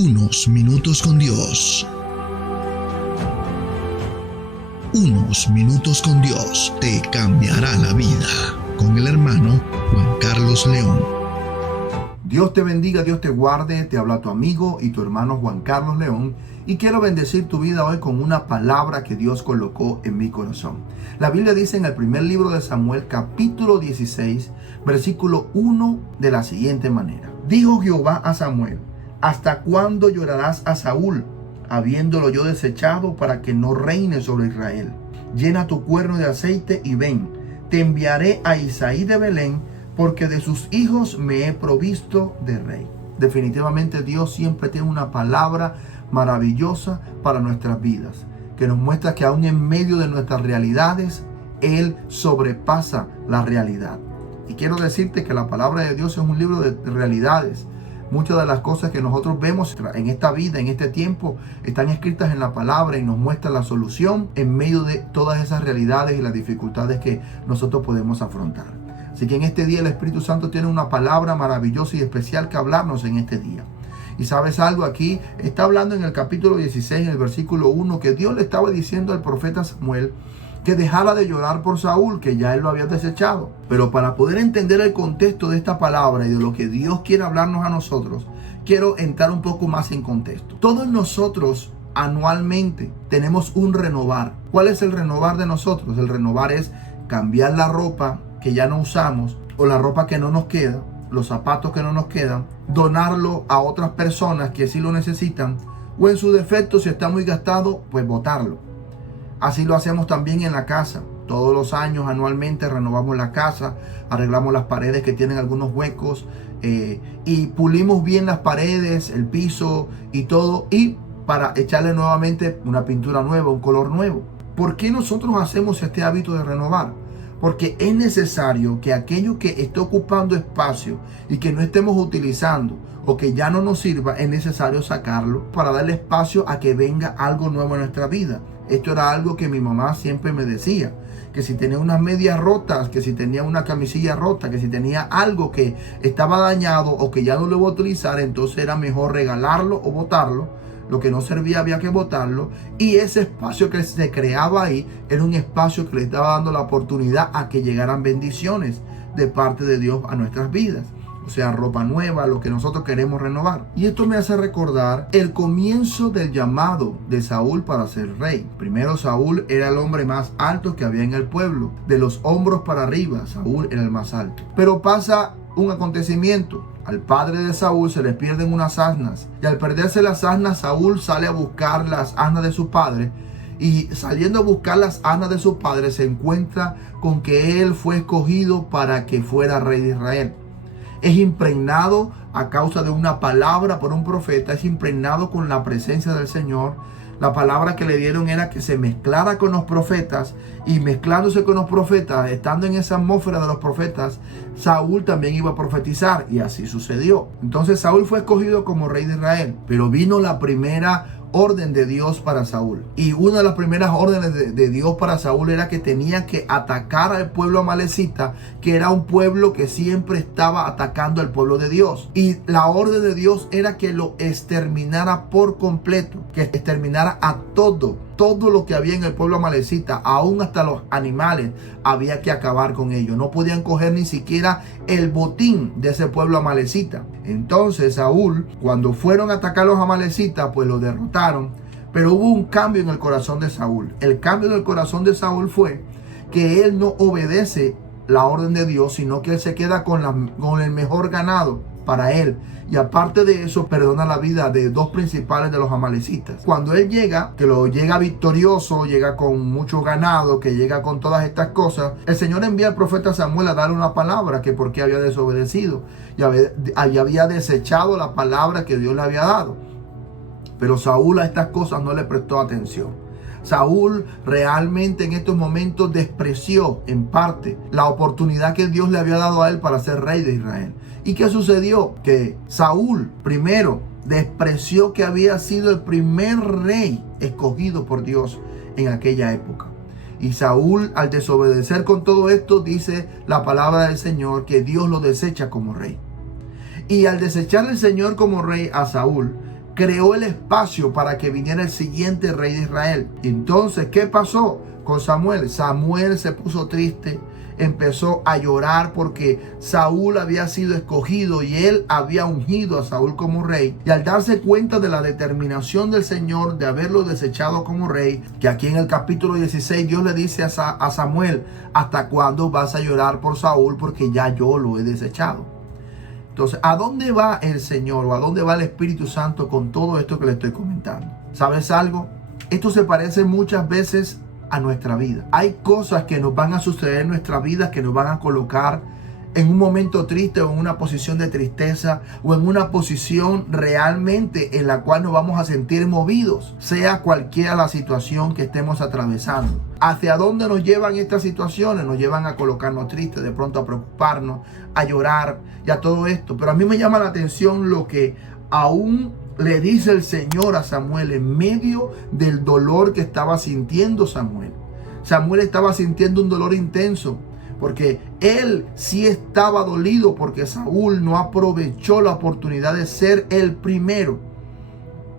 Unos minutos con Dios. Unos minutos con Dios te cambiará la vida. Con el hermano Juan Carlos León. Dios te bendiga, Dios te guarde. Te habla tu amigo y tu hermano Juan Carlos León. Y quiero bendecir tu vida hoy con una palabra que Dios colocó en mi corazón. La Biblia dice en el primer libro de Samuel, capítulo 16, versículo 1, de la siguiente manera. Dijo Jehová a Samuel: ¿hasta cuándo llorarás a Saúl, habiéndolo yo desechado, para que no reine sobre Israel? Llena tu cuerno de aceite y ven. Te enviaré a Isaí de Belén, porque de sus hijos me he provisto de rey. Definitivamente Dios siempre tiene una palabra maravillosa para nuestras vidas, que nos muestra que aún en medio de nuestras realidades, Él sobrepasa la realidad. Y quiero decirte que la palabra de Dios es un libro de realidades. Muchas de las cosas que nosotros vemos en esta vida, en este tiempo, están escritas en la palabra y nos muestra la solución en medio de todas esas realidades y las dificultades que nosotros podemos afrontar. Así que en este día el Espíritu Santo tiene una palabra maravillosa y especial que hablarnos en este día. Y sabes algo, aquí está hablando en el capítulo 16, en el versículo 1, que Dios le estaba diciendo al profeta Samuel que dejara de llorar por Saúl, que ya él lo había desechado. Pero para poder entender el contexto de esta palabra y de lo que Dios quiere hablarnos a nosotros, quiero entrar un poco más en contexto. Todos nosotros anualmente tenemos un renovar. ¿Cuál es el renovar de nosotros? El renovar es cambiar la ropa que ya no usamos o la ropa que no nos queda, los zapatos que no nos quedan, donarlo a otras personas que sí lo necesitan, o en su defecto, si está muy gastado, pues botarlo. Así lo hacemos también en la casa. Todos los años, anualmente, renovamos la casa, arreglamos las paredes que tienen algunos huecos y pulimos bien las paredes, el piso y todo, y para echarle nuevamente una pintura nueva, un color nuevo. ¿Por qué nosotros hacemos este hábito de renovar? Porque es necesario que aquello que esté ocupando espacio y que no estemos utilizando o que ya no nos sirva, es necesario sacarlo para darle espacio a que venga algo nuevo en nuestra vida. Esto era algo que mi mamá siempre me decía, que si tenía unas medias rotas, que si tenía una camisilla rota, que si tenía algo que estaba dañado o que ya no lo iba a utilizar, entonces era mejor regalarlo o botarlo. Lo que no servía había que botarlo, y ese espacio que se creaba ahí era un espacio que le estaba dando la oportunidad a que llegaran bendiciones de parte de Dios a nuestras vidas. O sea, ropa nueva, lo que nosotros queremos renovar. Y esto me hace recordar el comienzo del llamado de Saúl para ser rey. Primero, Saúl era el hombre más alto que había en el pueblo. De los hombros para arriba, Saúl era el más alto. Pero pasa un acontecimiento. Al padre de Saúl se le pierden unas asnas. Y al perderse las asnas, Saúl sale a buscar las asnas de su padre. Y saliendo a buscar las asnas de su padre, se encuentra con que él fue escogido para que fuera rey de Israel. Es impregnado a causa de una palabra por un profeta. Es impregnado con la presencia del Señor. La palabra que le dieron era que se mezclara con los profetas, y mezclándose con los profetas, estando en esa atmósfera de los profetas, Saúl también iba a profetizar, y así sucedió. Entonces Saúl fue escogido como rey de Israel, pero vino la primera orden de Dios para Saúl. Y una de las primeras órdenes de Dios para Saúl era que tenía que atacar al pueblo amalecita, que era un pueblo que siempre estaba atacando al pueblo de Dios. Y la orden de Dios era que lo exterminara por completo, que exterminara a todo lo que había en el pueblo amalecita, aún hasta los animales, había que acabar con ellos. No podían coger ni siquiera el botín de ese pueblo amalecita. Entonces Saúl, cuando fueron a atacar a los amalecitas, pues los derrotaron. Pero hubo un cambio en el corazón de Saúl. El cambio del corazón de Saúl fue que él no obedece la orden de Dios, sino que él se queda con el mejor ganado para él. Y aparte de eso, perdona la vida de dos principales de los amalecitas. Cuando él llega, que lo llega victorioso, llega con mucho ganado, que llega con todas estas cosas, el Señor envía al profeta Samuel a darle una palabra, que porque había desobedecido y había desechado la palabra que Dios le había dado. Pero Saúl a estas cosas no le prestó atención. Saúl realmente en estos momentos despreció en parte la oportunidad que Dios le había dado a él para ser rey de Israel. ¿Y qué sucedió? Que Saúl primero despreció que había sido el primer rey escogido por Dios en aquella época. Y Saúl, al desobedecer con todo esto, dice la palabra del Señor que Dios lo desecha como rey. Y al desechar el Señor como rey a Saúl, creó el espacio para que viniera el siguiente rey de Israel. Entonces, ¿qué pasó con Samuel? Samuel se puso triste, empezó a llorar porque Saúl había sido escogido y él había ungido a Saúl como rey. Y al darse cuenta de la determinación del Señor de haberlo desechado como rey, que aquí en el capítulo 16 Dios le dice a Samuel: ¿hasta cuándo vas a llorar por Saúl? Porque ya yo lo he desechado. Entonces, ¿a dónde va el Señor o a dónde va el Espíritu Santo con todo esto que le estoy comentando? ¿Sabes algo? Esto se parece muchas veces a nuestra vida. Hay cosas que nos van a suceder en nuestra vida que nos van a colocar en un momento triste o en una posición de tristeza o en una posición realmente en la cual nos vamos a sentir movidos, sea cualquiera la situación que estemos atravesando. ¿Hacia dónde nos llevan estas situaciones? Nos llevan a colocarnos tristes, de pronto a preocuparnos, a llorar y a todo esto. Pero a mí me llama la atención lo que aún le dice el Señor a Samuel en medio del dolor que estaba sintiendo Samuel. Samuel estaba sintiendo un dolor intenso porque él sí estaba dolido porque Saúl no aprovechó la oportunidad de ser el primer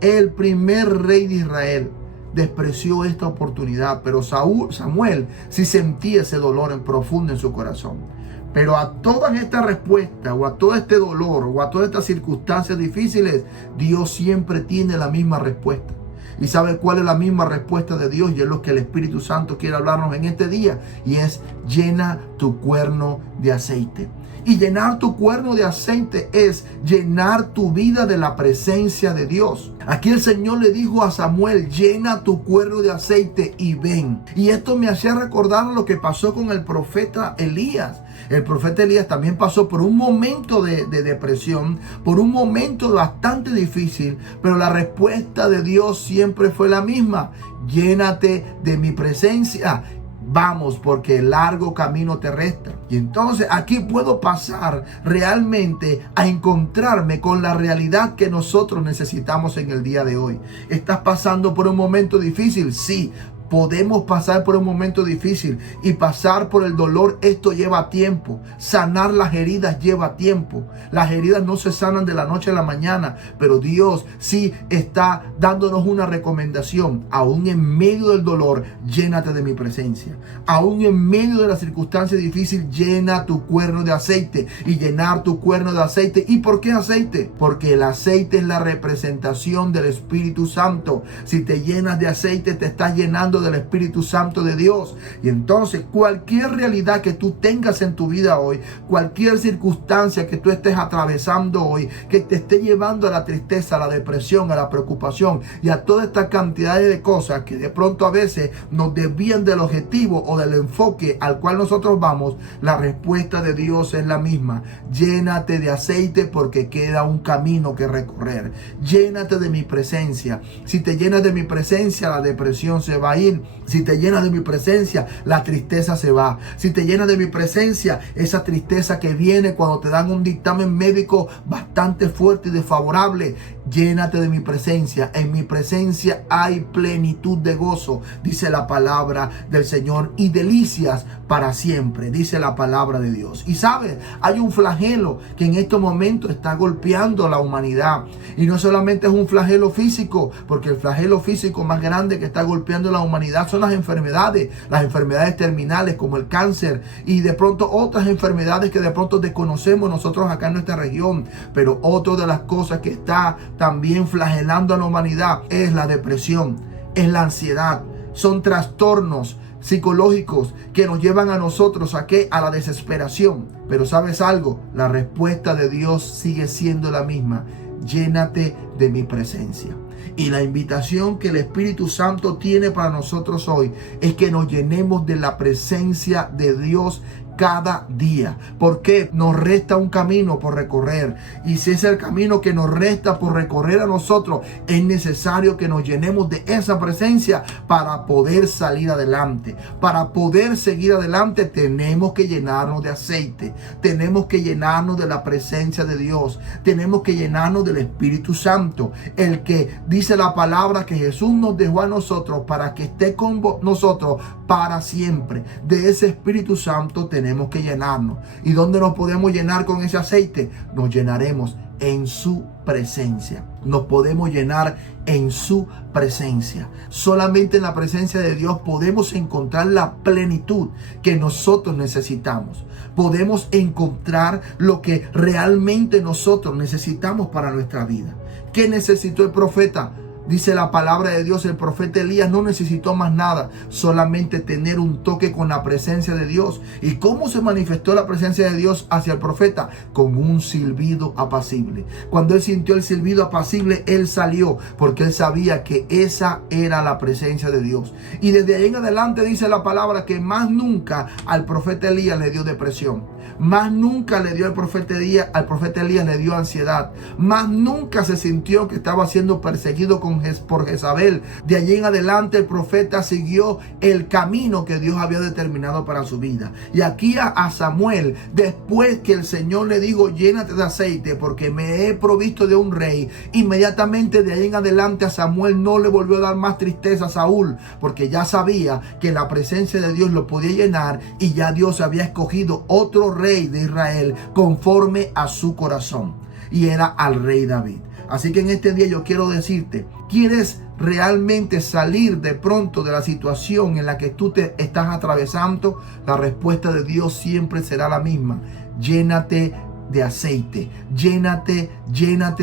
rey de Israel. Despreció esta oportunidad, pero Samuel sí sentía ese dolor en profundo en su corazón. Pero a todas estas respuestas, o a todo este dolor, o a todas estas circunstancias difíciles, Dios siempre tiene la misma respuesta. ¿Y sabe cuál es la misma respuesta de Dios? Y es lo que el Espíritu Santo quiere hablarnos en este día. Y es: llena tu cuerno de aceite. Y llenar tu cuerno de aceite es llenar tu vida de la presencia de Dios. Aquí el Señor le dijo a Samuel: llena tu cuerno de aceite y ven. Y esto me hacía recordar lo que pasó con el profeta Elías. El profeta Elías también pasó por un momento de depresión, por un momento bastante difícil, pero la respuesta de Dios siempre fue la misma: llénate de mi presencia. Vamos, porque el largo camino te resta. Y entonces aquí puedo pasar realmente a encontrarme con la realidad que nosotros necesitamos en el día de hoy. ¿Estás pasando por un momento difícil? Sí. Podemos pasar por un momento difícil y pasar por el dolor. Esto lleva tiempo. Sanar las heridas lleva tiempo. Las heridas no se sanan de la noche a la mañana, pero Dios sí está dándonos una recomendación. Aún en medio del dolor, llénate de mi presencia. Aún en medio de la circunstancia difícil, llena tu cuerno de aceite. Y llenar tu cuerno de aceite. ¿Y por qué aceite? Porque el aceite es la representación del Espíritu Santo. Si te llenas de aceite, te estás llenando del Espíritu Santo de Dios. Y entonces cualquier realidad que tú tengas en tu vida hoy, cualquier circunstancia que tú estés atravesando hoy, que te esté llevando a la tristeza, a la depresión, a la preocupación y a toda esta cantidad de cosas que de pronto a veces nos desvían del objetivo o del enfoque al cual nosotros vamos, la respuesta de Dios es la misma: llénate de aceite porque queda un camino que recorrer. Llénate de mi presencia. Si te llenas de mi presencia, la depresión se va a ir. Si te llenas de mi presencia, la tristeza se va. Si te llenas de mi presencia, esa tristeza que viene cuando te dan un dictamen médico bastante fuerte y desfavorable, llénate de mi presencia. En mi presencia hay plenitud de gozo, dice la palabra del Señor, y delicias para siempre, dice la palabra de Dios. Y sabes, hay un flagelo que en estos momentos está golpeando a la humanidad. Y no solamente es un flagelo físico, porque el flagelo físico más grande que está golpeando a la humanidad son las enfermedades terminales como el cáncer y de pronto otras enfermedades que de pronto desconocemos nosotros acá en nuestra región. Pero otra de las cosas que está también flagelando a la humanidad es la depresión, es la ansiedad, son trastornos psicológicos que nos llevan a nosotros a la desesperación. Pero ¿sabes algo? La respuesta de Dios sigue siendo la misma: llénate de mi presencia. Y la invitación que el Espíritu Santo tiene para nosotros hoy es que nos llenemos de la presencia de Dios cada día, porque nos resta un camino por recorrer, y si es el camino que nos resta por recorrer a nosotros, es necesario que nos llenemos de esa presencia para poder salir adelante. Para poder seguir adelante tenemos que llenarnos de aceite, tenemos que llenarnos de la presencia de Dios, tenemos que llenarnos del Espíritu Santo, el que dice la palabra que Jesús nos dejó a nosotros para que esté con nosotros para siempre. De ese Espíritu Santo tenemos que llenarnos. ¿Y dónde nos podemos llenar con ese aceite? Nos llenaremos en su presencia. Nos podemos llenar en su presencia. Solamente en la presencia de Dios podemos encontrar la plenitud que nosotros necesitamos. Podemos encontrar lo que realmente nosotros necesitamos para nuestra vida. ¿Qué necesitó el profeta? Dice la palabra de Dios, el profeta Elías no necesitó más nada, solamente tener un toque con la presencia de Dios. ¿Y cómo se manifestó la presencia de Dios hacia el profeta? Con un silbido apacible. Cuando él sintió el silbido apacible, él salió, porque él sabía que esa era la presencia de Dios. Y desde ahí en adelante dice la palabra que más nunca al profeta Elías le dio depresión. Más nunca le dio al profeta Elías le dio ansiedad. Más nunca se sintió que estaba siendo perseguido por Jezabel. De allí en adelante el profeta siguió el camino que Dios había determinado para su vida. Y aquí a Samuel, después que el Señor le dijo, llénate de aceite porque me he provisto de un rey, inmediatamente de ahí en adelante a Samuel no le volvió a dar más tristeza a Saúl, porque ya sabía que la presencia de Dios lo podía llenar y ya Dios había escogido otro rey de Israel conforme a su corazón, y era al rey David. Así que en este día yo quiero decirte, ¿quieres realmente salir de pronto de la situación en la que tú te estás atravesando? La respuesta de Dios siempre será la misma: llénate de aceite, llénate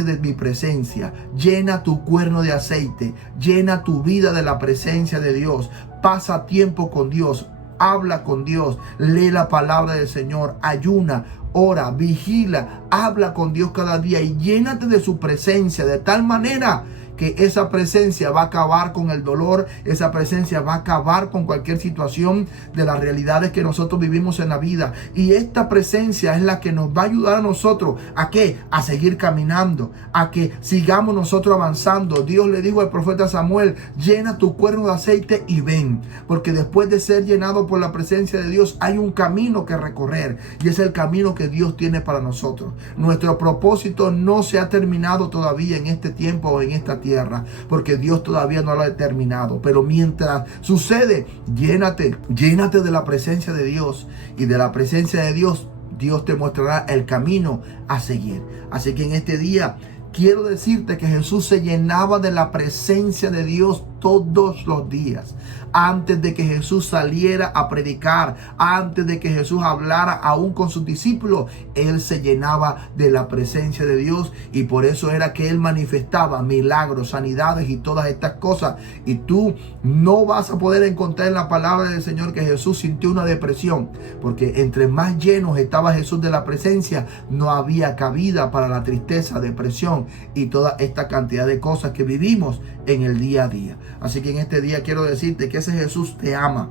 de mi presencia, llena tu cuerno de aceite, llena tu vida de la presencia de Dios, pasa tiempo con Dios, habla con Dios, lee la palabra del Señor, ayuna, ora, vigila, habla con Dios cada día y llénate de su presencia de tal manera que esa presencia va a acabar con el dolor, esa presencia va a acabar con cualquier situación de las realidades que nosotros vivimos en la vida. Y esta presencia es la que nos va a ayudar a nosotros, ¿a qué? A seguir caminando, a que sigamos nosotros avanzando. Dios le dijo al profeta Samuel, llena tu cuerno de aceite y ven, porque después de ser llenado por la presencia de Dios hay un camino que recorrer, y es el camino que Dios tiene para nosotros. Nuestro propósito no se ha terminado todavía en este tiempo o en esta tierra, porque Dios todavía no lo ha determinado. Pero mientras sucede, llénate de la presencia de Dios, y de la presencia de Dios, Dios te mostrará el camino a seguir. Así que en este día quiero decirte que Jesús se llenaba de la presencia de Dios todos los días. Antes de que Jesús saliera a predicar, antes de que Jesús hablara aún con sus discípulos, Él se llenaba de la presencia de Dios, y por eso era que Él manifestaba milagros, sanidades y todas estas cosas. Y tú no vas a poder encontrar en la palabra del Señor que Jesús sintió una depresión, porque entre más llenos estaba Jesús de la presencia, no había cabida para la tristeza, depresión y toda esta cantidad de cosas que vivimos en el día a día. Así que en este día quiero decirte que ese Jesús te ama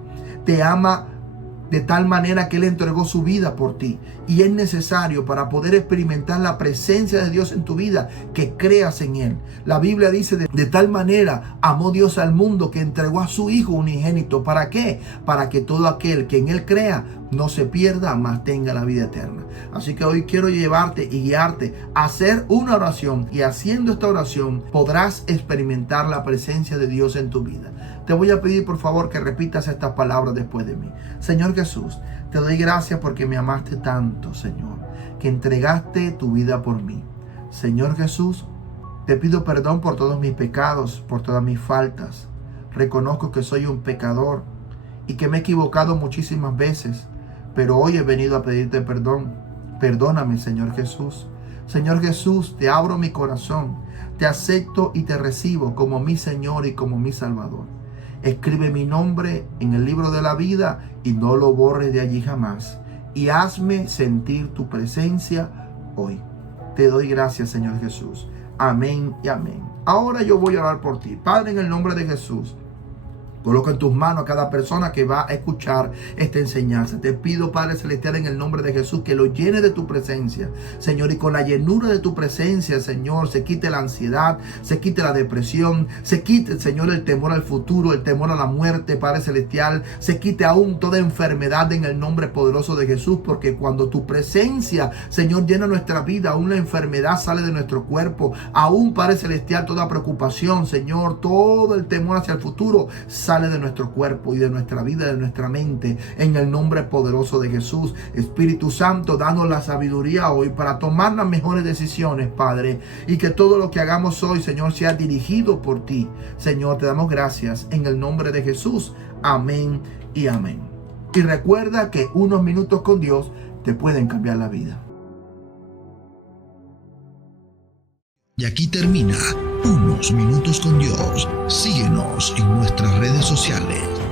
de tal manera que Él entregó su vida por ti. Y es necesario, para poder experimentar la presencia de Dios en tu vida, que creas en Él. La Biblia dice, de tal manera amó Dios al mundo que entregó a su Hijo unigénito. ¿Para qué? Para que todo aquel que en Él crea no se pierda, mas tenga la vida eterna. Así que hoy quiero llevarte y guiarte a hacer una oración, y haciendo esta oración podrás experimentar la presencia de Dios en tu vida. Te voy a pedir por favor que repitas estas palabras después de mí. Señor Jesús, te doy gracias porque me amaste tanto, Señor, que entregaste tu vida por mí. Señor Jesús, te pido perdón por todos mis pecados, por todas mis faltas. Reconozco que soy un pecador y que me he equivocado muchísimas veces, pero hoy he venido a pedirte perdón. Perdóname, Señor Jesús. Señor Jesús, te abro mi corazón, te acepto y te recibo como mi Señor y como mi Salvador. Escribe mi nombre en el libro de la vida y no lo borres de allí jamás. Y hazme sentir tu presencia hoy. Te doy gracias, Señor Jesús. Amén y amén. Ahora yo voy a orar por ti. Padre, en el nombre de Jesús, coloca en tus manos a cada persona que va a escuchar esta enseñanza. Te pido, Padre Celestial, en el nombre de Jesús, que lo llene de tu presencia, Señor. Y con la llenura de tu presencia, Señor, se quite la ansiedad, se quite la depresión, se quite, Señor, el temor al futuro, el temor a la muerte, Padre Celestial. Se quite aún toda enfermedad en el nombre poderoso de Jesús. Porque cuando tu presencia, Señor, llena nuestra vida, aún la enfermedad sale de nuestro cuerpo. Aún, Padre Celestial, toda preocupación, Señor, todo el temor hacia el futuro sale sale de nuestro cuerpo y de nuestra vida, de nuestra mente, en el nombre poderoso de Jesús. Espíritu Santo, danos la sabiduría hoy para tomar las mejores decisiones, Padre, y que todo lo que hagamos hoy, Señor, sea dirigido por ti. Señor, te damos gracias en el nombre de Jesús. Amén y amén. Y recuerda que unos minutos con Dios te pueden cambiar la vida. Y aquí termina Unos Minutos con Dios. Síguenos en nuestras redes sociales.